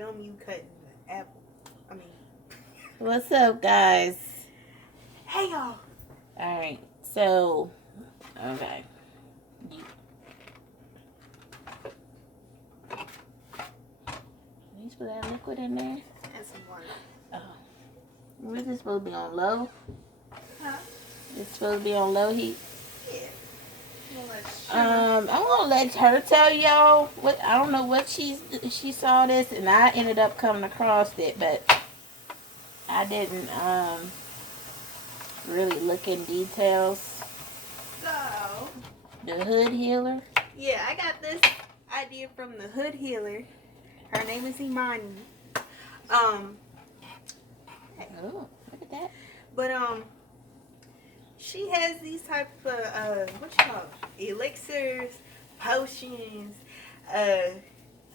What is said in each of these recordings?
film you cutting the apple. I mean. What's up, guys? Hey, y'all. Alright, so, okay. You put that liquid in there? And some water. Oh. Where's this supposed to be on low? Huh? It's supposed to be on low heat? Yeah. I'm gonna let her tell y'all what. I don't know what she saw this, and I ended up coming across it, but I didn't really look in details. So, the Hood Healer. Yeah, I got this idea from the Hood Healer. Her name is Imani. Oh, look at that. But she has these type of what you call it? Elixirs, potions,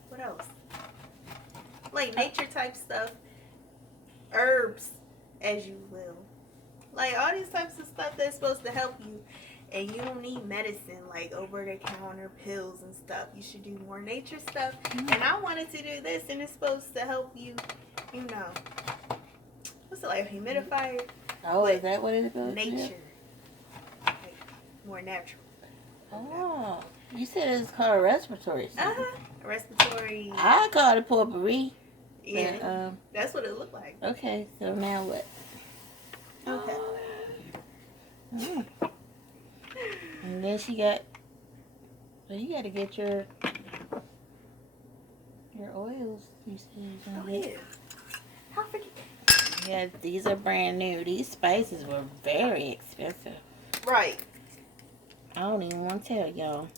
what else? Like nature type stuff, herbs, as you will. Like all these types of stuff that's supposed to help you, and you don't need medicine like over the counter pills and stuff. You should do more nature stuff. Mm-hmm. And I wanted to do this, and it's supposed to help you, you know. What's it like, a humidifier? Oh, is that what it is? Nature. Like, more natural. Oh, you said it's called respiratory. Respiratory. I call it Potpouri. Yeah, that's what it looked like. Okay, so now what? Okay. And then she got. Well, you got to get your oils. You said you're gonna get. Yeah. How forget? Yeah, these are brand new. These spices were very expensive. Right. I don't even want to tell y'all.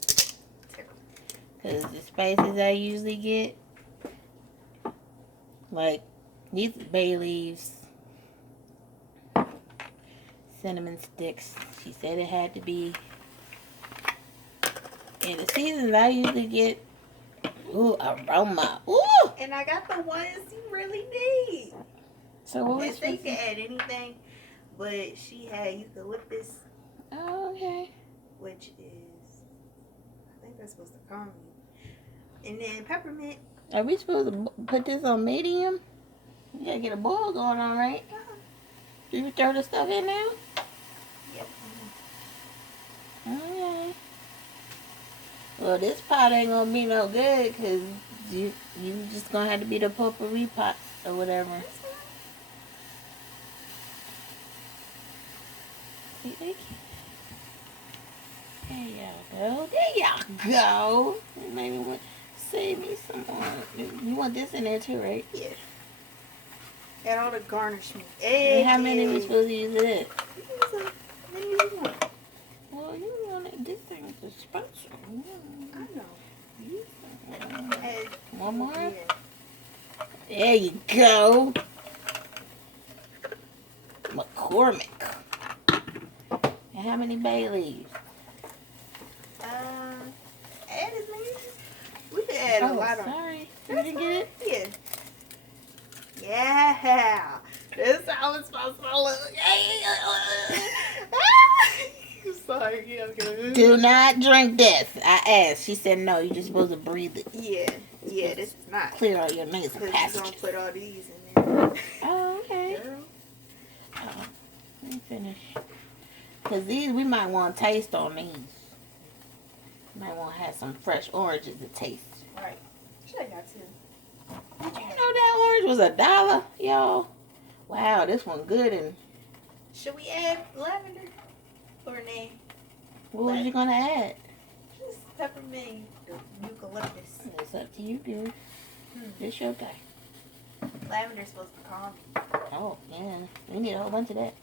Because the spices I usually get, like these bay leaves, cinnamon sticks. She said it had to be. In the seasons I usually get, ooh, aroma. Ooh! And I got the ones you really need. So what was they can add anything, but she had eucalyptus. Oh, okay. Which is, I think that's supposed to calm you. And then peppermint. Are we supposed to put this on medium? You gotta get a boil going on, right? Do you throw the stuff in now? Yep. Okay. Well, this pot ain't gonna be no good because you just gonna have to be the potpourri pot or whatever. There y'all go. There y'all go. Maybe want save me some more. You want this in there too, right? Yeah. Add all the garnishment. And how many are we supposed to use of this? Many you want. Well, you want it. This thing is special. I know. Add one more? Yeah. There you go. McCormick. And how many bay leaves? Add as many. We could add a lot of. Sorry. You didn't get it? Yeah. Yeah. This is how it's supposed to look. I'm sorry. Okay. Do not drink this. I asked. She said no. You're just supposed to breathe it. Yeah. This is not. Clear all your nasal passages. You're going to put all these in there. Oh, okay. Girl. Oh, let me finish. Because these, we might want to taste on these. Might want to have some fresh oranges to taste. Right. Should have got two. Did you know that orange was $1, y'all? Wow, this one good. And should we add lavender or nay? What was you gonna add? Just peppermint, eucalyptus. It's up to you, girl. This your guy. Lavender's supposed to calm you. Oh yeah, we need a whole bunch of that.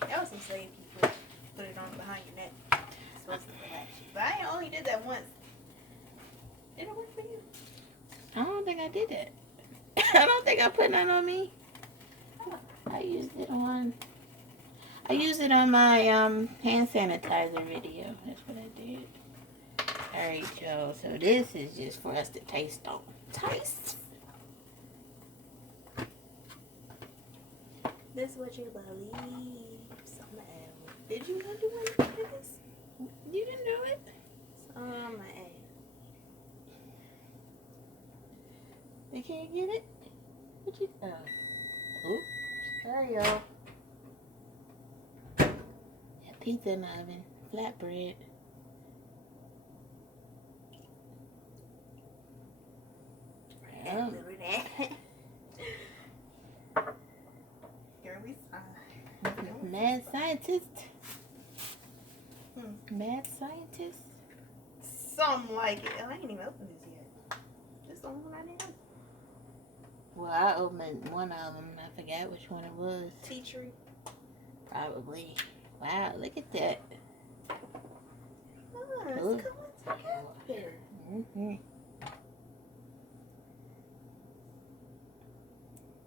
That was some say if you put it on behind your neck. It's supposed to relax you. But I only did that once. Did it work for you? I don't think I did that. I don't think I put none on me. I used it on my hand sanitizer video. That's what I did. Alright, y'all. So this is just for us to taste on. Taste. This is what you believe. Did you not do anything for this? You didn't do it. You can't get it? What you... Oops. Sorry, y'all. Pizza in the oven. Flatbread. Here we are. Mad scientist. Mad scientist. Something like it. Oh, I ain't even opened this yet. Just the one I didn't open. Well, I opened one of them. I forgot which one it was. Tea tree. Probably. Wow, look at that. Oh, it's coming together.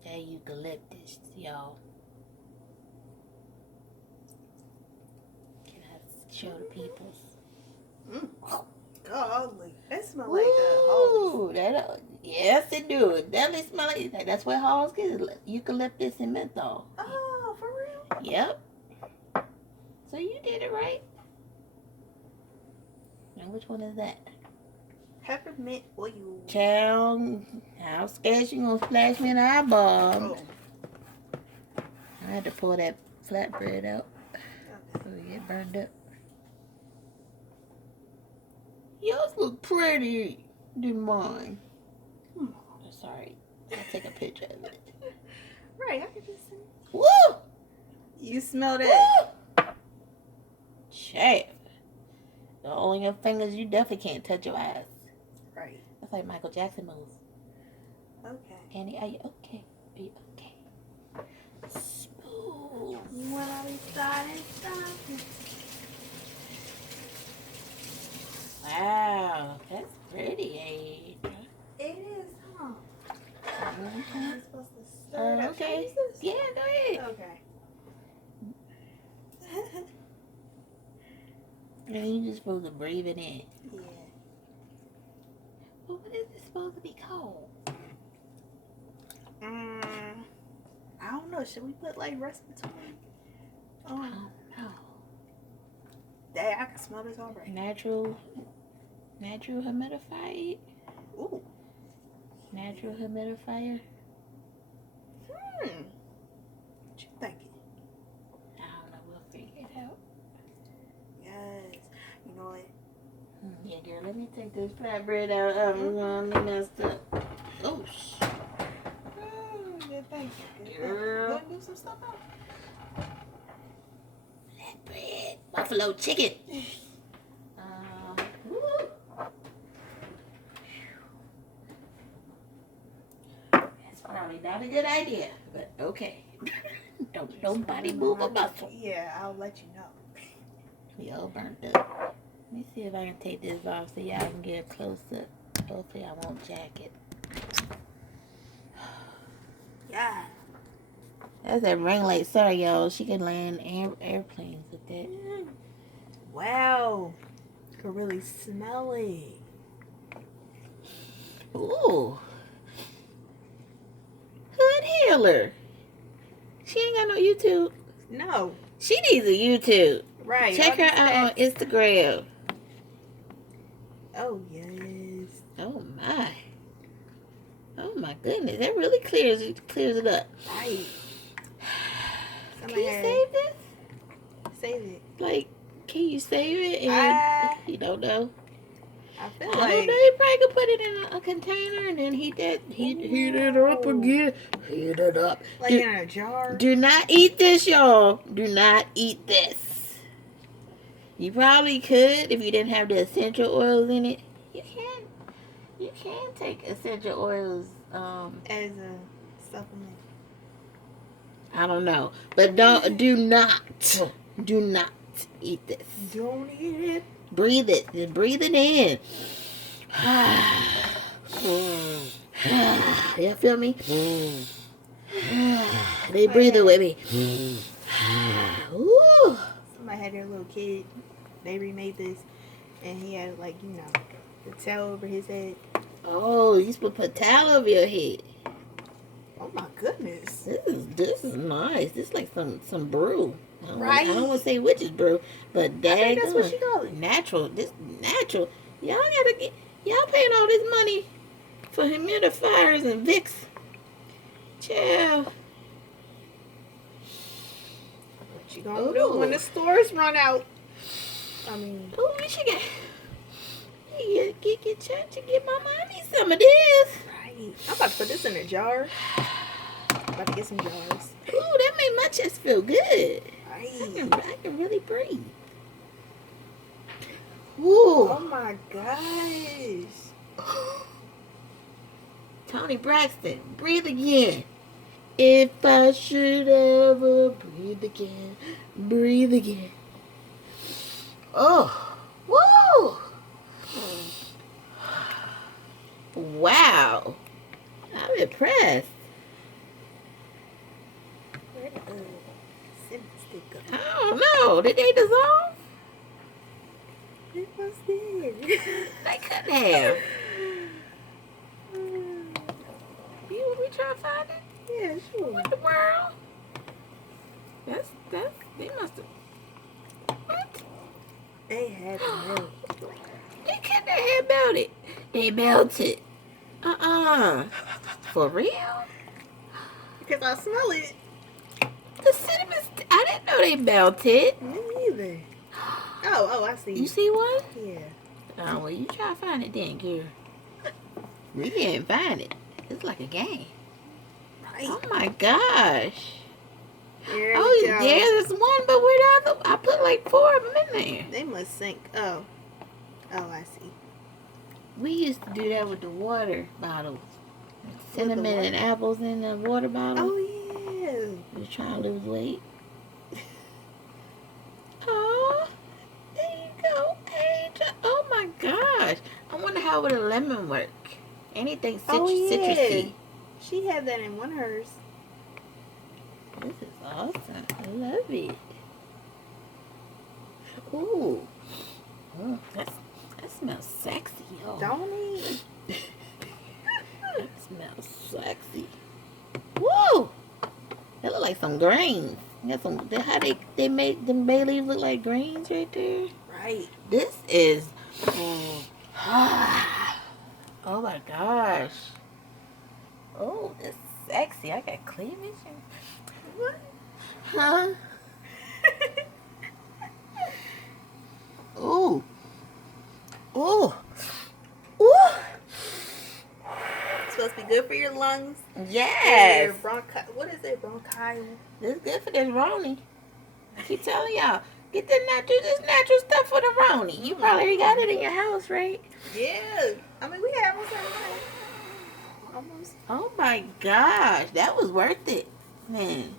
That eucalyptus, y'all. Can I show the peoples? Golly, that smells like Halls. That yes, it do. It definitely smell like that's what Halls get. Eucalyptus and menthol. Oh, for real? Yep. So you did it right. Now which one is that? Peppermint oil. Child, how scared you gonna splash me in the eyeball? Oh. I had to pull that flatbread out so it get burned up. Yours look pretty than mine. Oh, sorry. I'll take a picture of it. Right, I can just see. Woo! You smell that? Woo! Chef. On your fingers, you definitely can't touch your eyes. Right. That's like Michael Jackson moves. Okay. Annie, are you okay? Are you okay? Smooth. When I be starting. Wow, that's pretty, eh? It is, huh? Mm-hmm. I'm supposed to stir it up. Okay. Should I use this? Yeah, go ahead. Okay. And you just supposed to breathe it in. Yeah. Well, what is it supposed to be called? I don't know. Should we put like respiratory? Oh, no. Dang, I can smell this already. Natural humidifier. Ooh. Natural humidifier. What you thinking? I don't know. We'll figure it out. Yes. You know what? Yeah, girl. Let me take this flatbread out. I'm messed up. Oh, Good thank you. Girl. Go do some stuff out. Flatbread. Buffalo chicken. Woo. That's probably not a good idea, but okay. Don't nobody move a muscle. Yeah, I'll let you know. We all burnt up. Let me see if I can take this off so y'all can get a close up. Hopefully I won't jack it. Yeah. That's that ring light. Sorry, y'all. She can land airplanes with that. Wow. You can really smell it. Ooh. Hood Healer. She ain't got no YouTube. No. She needs a YouTube. Right. Check her out on Instagram. Oh, yes. Oh, my. Oh, my goodness. That really clears it up. Right. Can you save this? Save it. Like, can you save it? And you don't know? I feel I like. don't know. You probably could put it in a container and then heat it up again. Heat it up. Like in a jar? Do not eat this, y'all. Do not eat this. You probably could if you didn't have the essential oils in it. You can take essential oils. As a supplement. I don't know. But do not eat this. Don't eat it. Breathe it. Just breathe it in. Y'all feel me? They breathe it with me. Ooh. Somebody had their little kid. They remade this. And he had, like, you know, the towel over his head. Oh, you supposed to put towel over your head. Oh, my goodness. This is nice. This is like some brew. Right? I don't want to say witch's brew, but I think that's what she called it. Natural. This natural. Y'all paying all this money for humidifiers and Vicks. Chill. What you gonna do when the stores run out? I mean, oh, we should get church and get my mommy some of this. Right. I'm about to put this in a jar. About to get some jars. Ooh, that made my chest feel good. Right. I can really breathe. Ooh. Oh my gosh. Tony Braxton, breathe again. If I should ever breathe again, breathe again. Oh, woo! Wow, I'm impressed. Where the cinnamon stick go? I don't know. Did they dissolve? It was there. They couldn't have. You want me to try to find it? Yeah, sure. What the world? That's they must have. What? They had to melt. They couldn't have melted. They melted. For real? Because I smell it. The cinnamon. I didn't know they melted. Me neither. Oh, I see. You see one? Yeah. Oh, well, you try to find it then, girl. We can't find it. It's like a game. Right. Oh my gosh. There Oh, we go. there's one, but where the other? I put like 4 of them in there. They must sink. Oh, I see. We used to do that with the water bottles. Cinnamon what? and apples in the water bottle. Oh, yeah. You're trying to lose weight. Oh, there you go, Angel. Oh my gosh. I wonder how would a lemon work. Anything citrusy. She had that in one of hers. This is awesome. I love it. Ooh. That smells sexy, y'all. Don't it? That smells sexy. Woo! That look like some grains. Got some. How they made them bay leaves look like grains right there. Right. This is. Oh my gosh. Oh, that's sexy. I got cleavage. What? Huh? Ooh. Ooh. Ooh. It's supposed to be good for your lungs. Yes. Your what is it? Bronchial. This is good for this Roni. I keep telling y'all, get this natural stuff for the Roni. You probably already got it in your house, right? Yeah. I mean, we have almost everything. Almost. Oh my gosh, that was worth it, man.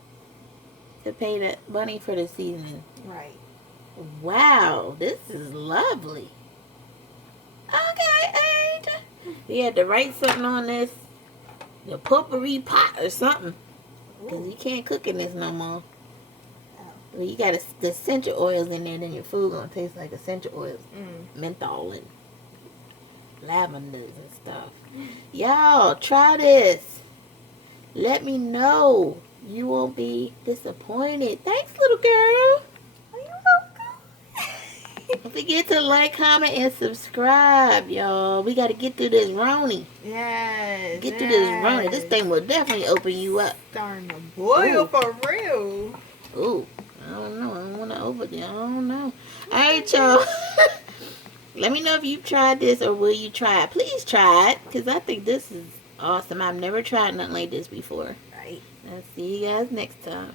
To pay the money for the seasoning. Right. Wow, this is lovely. Okay, Angel. You had to write something on this. The potpourri pot or something. Because you can't cook in this no more. Well, you got the essential oils in there, then your food gonna taste like essential oils. Menthol and lavenders and stuff. Y'all, try this. Let me know. You won't be disappointed. Thanks, little girl. Are you welcome? Don't forget to like, comment, and subscribe, y'all. We got to get through this Roni. Yes. Get through this Roni. This thing will definitely open you up. Starting to boil Ooh. for real. Ooh, I don't know. I don't want to open it. I don't know. All right, y'all. Let me know if you've tried this or will you try it. Please try it because I think this is awesome. I've never tried nothing like this before. Right. I'll see you guys next time.